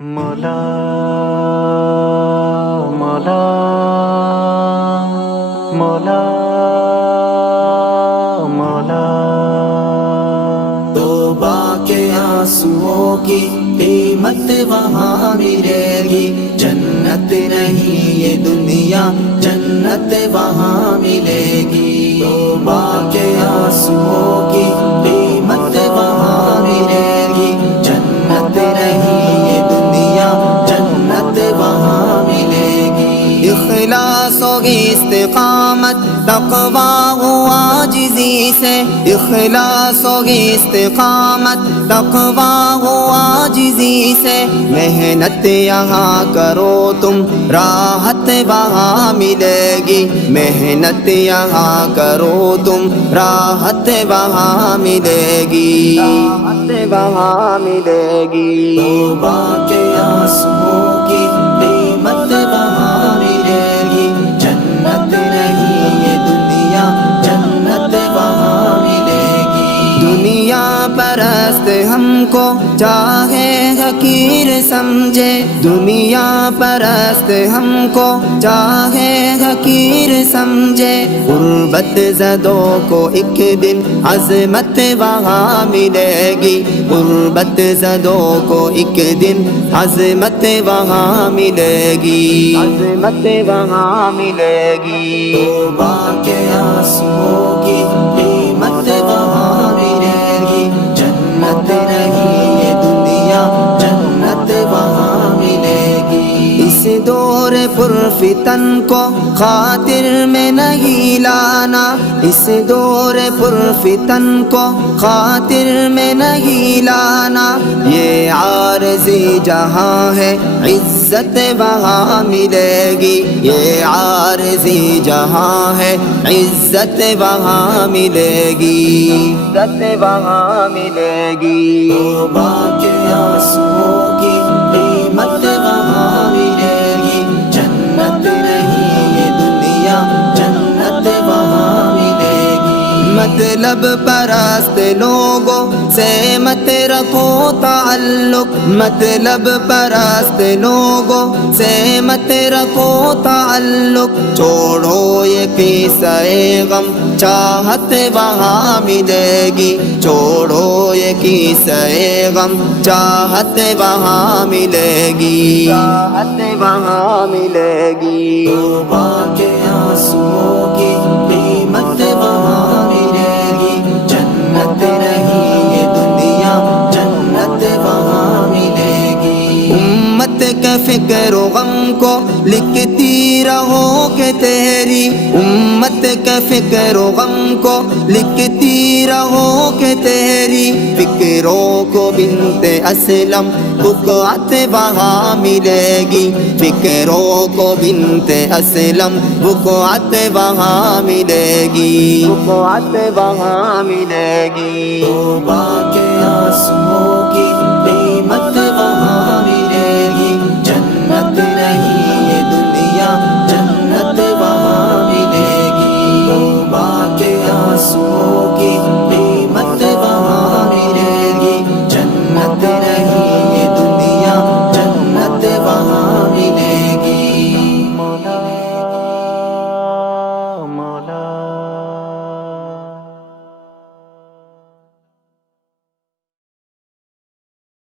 مولا مولا مولا مولا توبہ کے آنسوؤں کی قیمت وہاں ملے گی، جنت نہیں یہ دنیا، جنت وہاں ملے گی۔ توبہ کے آنسوؤں کی قیمت وہاں ملے گی، جنت نہیں یہ دنیا، جنت وہاں ملے گی۔ اخلاص و استقامت، تقویٰ و عاجزی سے، اخلاص و استقامت، تقویٰ و عاجزی سے، محنت یہاں کرو تم، راحت وہاں ملے گی، محنت یہاں کرو تم، راحت وہاں ملے گی، راحت وہاں ملے گی۔ توبہ کے آنسوؤں کی قیمت وہاں ملے گی، جنت نہیں یہ دنیا، جنت وہاں ملے گی۔ دنیا پرست ہم کو چاہے حقیر سمجھے، دنیا پرست ہم کو چاہے حقیر سمجھے، غربت زدوں کو ایک دن عظمت وہاں ملے گی، غربت زدوں کو ایک دن عظمت وہاں ملے گی، عظمت وہاں ملے گی۔ توبہ کے آنسوؤں کی قیمت وہاں ملے گی، جنت نہیں یہ دنیا، جنت وہاں ملے گی۔ اس دور پرفتن کو خاطر میں نہیں لانا، اس دور پرفتن کو خاطر میں نہیں لانا، یہ عارضی جہاں ہے عزت وہاں ملے گی، یہ عارضی جہاں ہے عزت وہاں ملے گی، عزت وہاں ملے گی۔ توبہ کے آنسوؤں کی قیمت وہاں ملے گی، جنت نہیں یہ دنیا، جنت وہاں ملے گی۔ مطلب پرست لوگوں سے مت رکھو تعلق، مطلب پرست لوگوں سے مت رکھو تعلق، چھوڑو یہ قصہ غم، چاہت وہاں ملے گی، چھوڑو یہ قصہ غم، چاہت وہاں ملے گی، چاہت وہاں ملے گی۔ توبہ کے آنسوؤں کی قیمت وہاں ملے گی، جنت نہیں یہ دنیا، جنت وہاں ملے گی۔ امت کے فکر و غم کو لکھتی رہو کہ تیری، امت کے فکر و غم کو لکھتی رہو کہ تیری، فکروں کو بنت اسلم بقعت وہاں ملے گی، فکروں کو بنت اسلم بقعت وہاں ملے گی، بقعت وہاں ملے گی۔ توبہ کے آنسوؤں کی قیمت